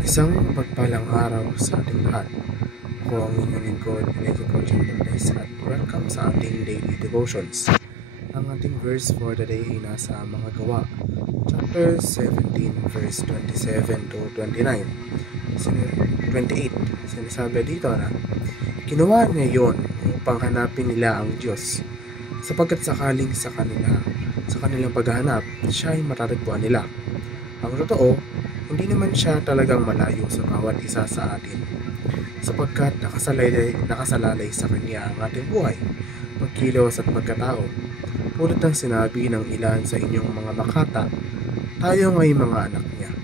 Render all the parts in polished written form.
Isang mapagpalang araw sa ating lahat. Ako ang inyong lingkod, Elijah Project Montes, at welcome sa ating daily devotions. Ang ating verse for the day ay nasa Mga Gawa, chapter 17, verse 27 to 29. 28. Sinasabi dito na, ginawa niya yon upang hanapin nila ang Diyos, sapagkat sakaling sa kanilang paghahanap, siya ay matatagpuan nila. Ang totoo, hindi naman siya talagang malayo sa bawat isa sa atin, sapagkat nakasalalay sa Kanya ang ating buhay, pagkilos at pagkatao. Tulad ng sinabi ng ilan sa inyong mga makata, tayo ngay mga anak niya.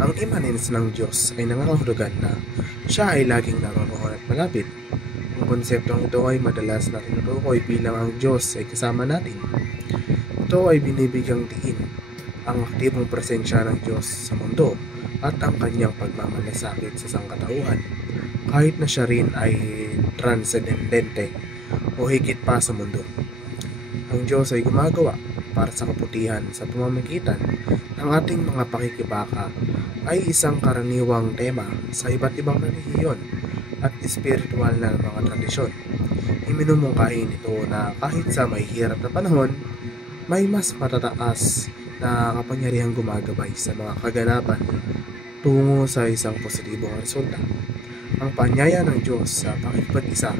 Ang immanence ng Diyos ay nangangahulugan na siya ay laging naroroon at malapit. Ang konseptong ito ay madalas na tinutukoy bilang ang Diyos ay kasama natin. Ito ay binibigyang diin ang aktibong presensya ng Diyos sa mundo at ang kanyang pagmamalasakit sa sangkatauhan, kahit na siya rin ay transcendente o higit pa sa mundo. Ang Diyos ay gumagawa para sa kabutihan sa pamamagitan ng ating mga pakikibaka ay isang karaniwang tema sa iba't ibang relihiyon at espiritual na mga tradisyon. Iminumungkahi nito na kahit sa may hirap na panahon, may mas matataas na kapangyarihang gumagabay sa mga kaganapan tungo sa isang positibong resulta. Ang paanyaya ng Diyos sa pakikipag-isa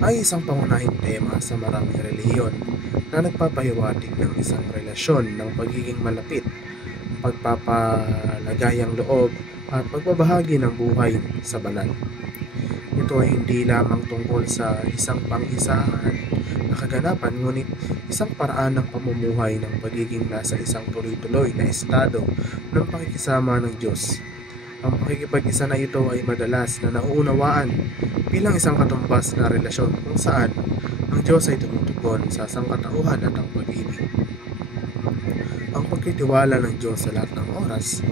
ay isang pangunahing tema sa maraming relihiyon na nagpapahiwatig ng isang relasyon ng pagiging malapit, pagpapalagayang loob at pagbabahagi ng buhay sa banal. Ito ay hindi lamang tungkol sa isang pang-isahan na kaganapan, ngunit isang paraan ng pamumuhay ng pagiging nasa isang tuloy-tuloy na estado ng pakikisama ng Diyos. Ang pakikipag-isa na ito ay madalas na nauunawaan bilang isang katumbas na relasyon kung saan ang Diyos ay tumutugon sa sangkatauhan at ang pag-ibig. Ang pagtitiwala ng Diyos sa lahat ng oras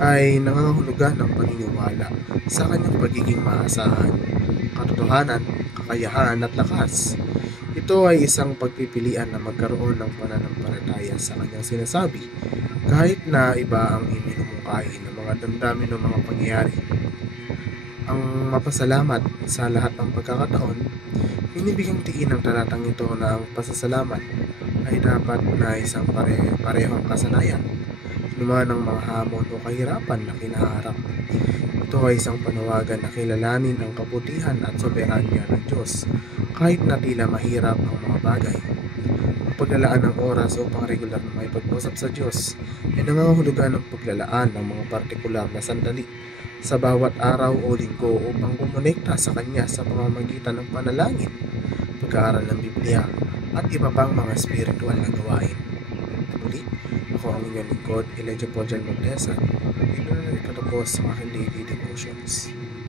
ay nangangahulugan ng paniniwala sa kanyang pagiging maasahan, katotohanan, kakayahan at lakas. Ito ay isang pagpipilian na magkaroon ng pananampalataya sa kanyang sinasabi, kahit na iba ang iminumungkahi ng mga damdamin o mga pangyayari. Ang mapasalamat sa lahat ng pagkakataon, binibigyang tiin ng talatang ito na ang pasasalamat ay dapat na isang parehong kasanayan, luman ng mga hamon o kahirapan na kinaharap. Ito ay isang panawagan na kilalanin ang kabutihan at soberanya ng Diyos kahit na tila mahirap ang mga bagay. Ang paglalaan ng oras upang regular na may pag-usap sa Diyos ay nangangahulugan ng paglalaan ng mga partikular na sandali sa bawat araw o linggo upang kumonekta sa Kanya sa pamamagitan ng panalangin, pag-aaral ng Biblia at iba pang mga spiritual na gawain. Muli, ako ang inyong lingkod, Elijah Project Montes, at dito na nagtatapos sa aking daily devotions.